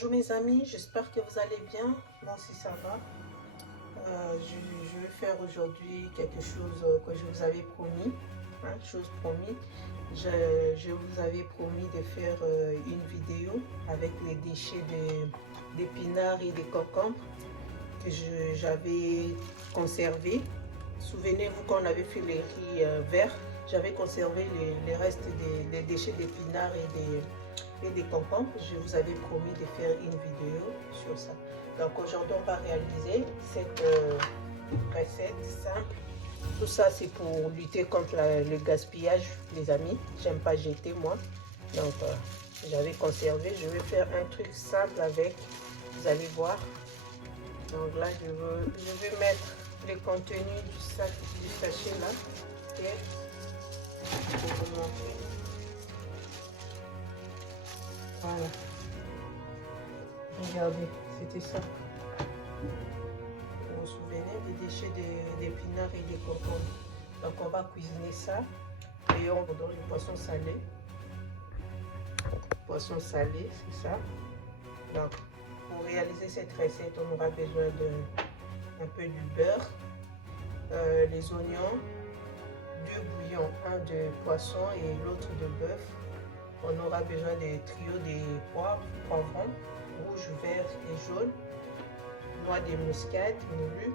Bonjour mes amis, j'espère que vous allez bien. Moi aussi ça va. Je vais faire aujourd'hui quelque chose que je vous avais promis. Chose promis. Je vous avais promis de faire une vidéo avec les déchets d'épinards et des concombres que j'avais conservés. Souvenez-vous qu'on avait fait les riz verts. J'avais conservé les restes des déchets d'épinards et des concombres. Je vous avais promis de faire une vidéo sur ça. Donc aujourd'hui on va réaliser cette recette simple. Tout ça c'est pour lutter contre le gaspillage les amis. J'aime pas jeter moi. Donc j'avais conservé. Je vais faire un truc simple avec. Vous allez voir. Donc là je vais mettre les contenus du sachet là. Okay. Pour vous montrer. Voilà. Regardez, c'était ça. Vous vous souvenez des déchets d'épinards et des concombres. Donc on va cuisiner ça et on va donner le poisson salé. Poisson salé, c'est ça. Donc pour réaliser cette recette, on aura besoin d'un peu du beurre, les oignons, 2 bouillons, un de poisson et l'autre de bœuf. On aura besoin des trios des poivrons, rouge, vert et jaune, noix de muscade moulu,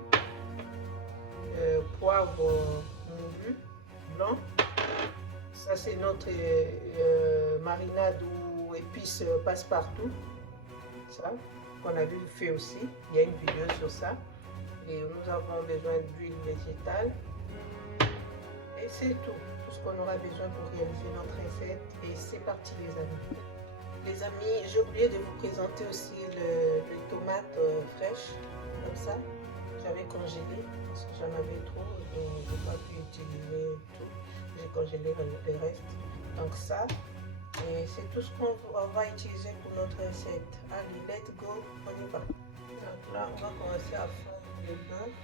poivre moulu, blanc. Ça c'est notre marinade ou épices passe-partout. Ça qu'on avait fait aussi. Il y a une vidéo sur ça. Et nous avons besoin d'huile végétale. Et c'est tout ce qu'on aura besoin pour réaliser notre recette. Et c'est parti les amis. Les amis, j'ai oublié de vous présenter aussi les tomates fraîches, comme ça. J'avais congelé parce que j'en avais trop et je n'ai pas pu utiliser tout. J'ai congelé le reste. Donc ça, et c'est tout ce qu'on va utiliser pour notre recette. Allez, let's go, on y va. Donc là, on va commencer à fondre le beurre.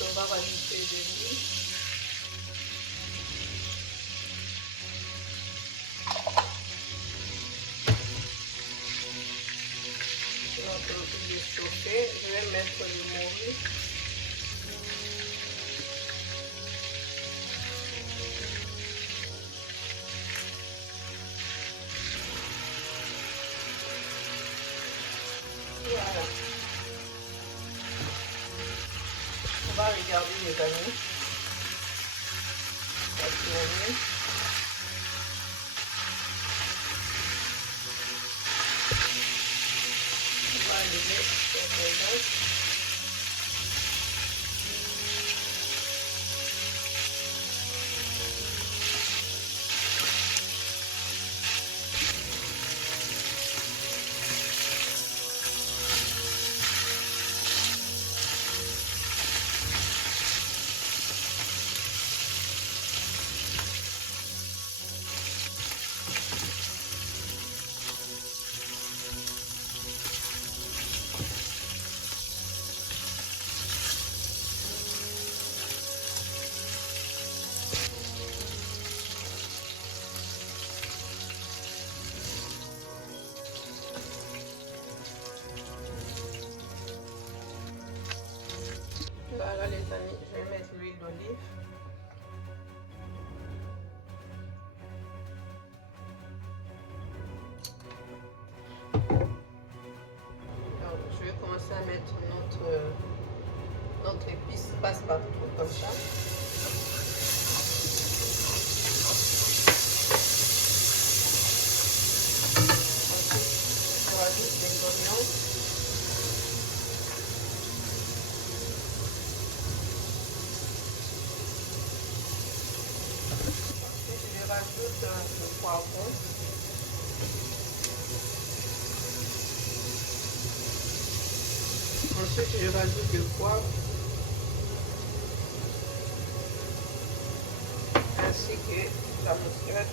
On va rajouter de l'huile. Donc, on va chauffer. Je vais mettre le morue. Voilà. On va regarder les amis. On va tourner. On va allumer sur le gaz. Voilà les amis, je vais mettre l'huile d'olive. Alors, je vais commencer à mettre notre épice passe-partout comme ça. Ensuite, on rajoute les oignons. Je rajoute le poivron. Ensuite, je rajoute le poivre ainsi que la muscade.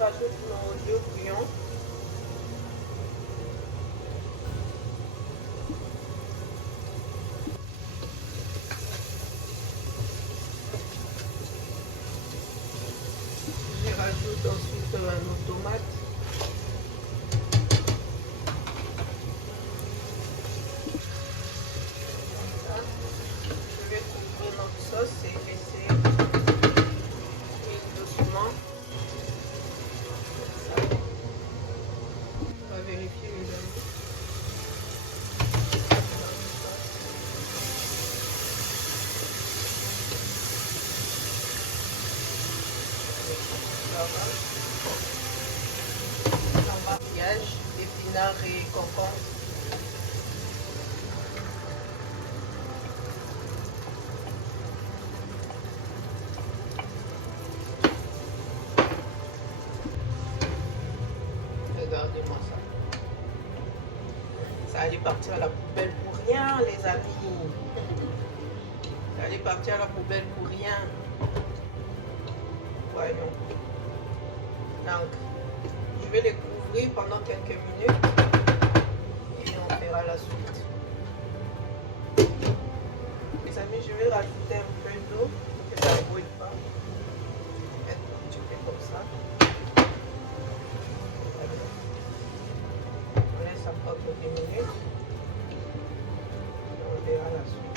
rajoute nos 2 bouillons. Je rajoute ensuite nos tomates. Je vais couvrir notre sauce et laisser cuire doucement. On va vérifier les amis. Embâillage, épinards et concombres. Regardez-moi ça. Ça allait partir à la poubelle pour rien, les amis. Ça allait partir à la poubelle pour rien. Voyons. Donc, je vais les couvrir pendant quelques minutes et on verra la suite. Les amis, je vais rajouter un peu d'eau pour que ça ne brûle pas. Mettre un petit peu comme ça. On laisse encore quelques minutes. Et on verra la suite.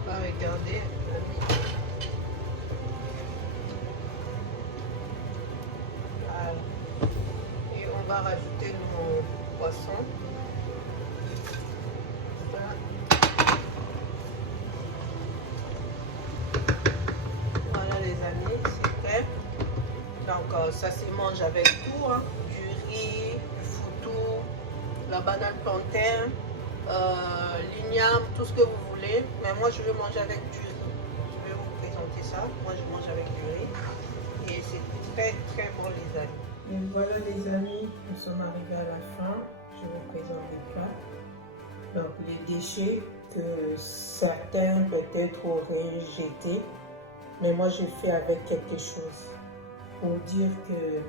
On va regarder. Et on va rajouter nos poissons. Voilà les amis, c'est prêt. Donc ça se mange avec tout, hein. Du riz, du foutou, la banane plantain, l'igname, tout ce que vous voulez. Mais moi je vais manger avec du riz. Je vais vous présenter ça. Moi je mange avec du riz. Et c'est très très bon les amis. Et voilà les amis, nous sommes arrivés à la fin. Je vous présente les plats. Donc les déchets que certains peut-être auraient jetés, mais moi j'ai fait avec quelque chose. Pour dire que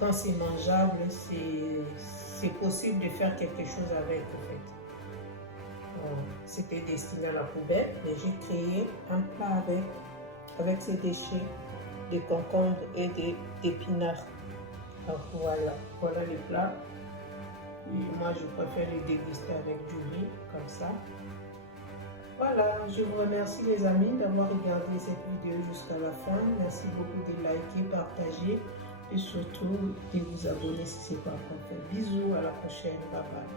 quand c'est mangeable, c'est possible de faire quelque chose avec en fait. C'était destiné à la poubelle, mais j'ai créé un plat avec ces déchets, des concombres et des épinards. Donc voilà les plats. Et moi je préfère les déguster avec du riz, comme ça. Voilà, je vous remercie les amis d'avoir regardé cette vidéo jusqu'à la fin. Merci beaucoup de liker, partager et surtout de vous abonner si ce n'est pas encore fait. Bisous, à la prochaine, bye bye.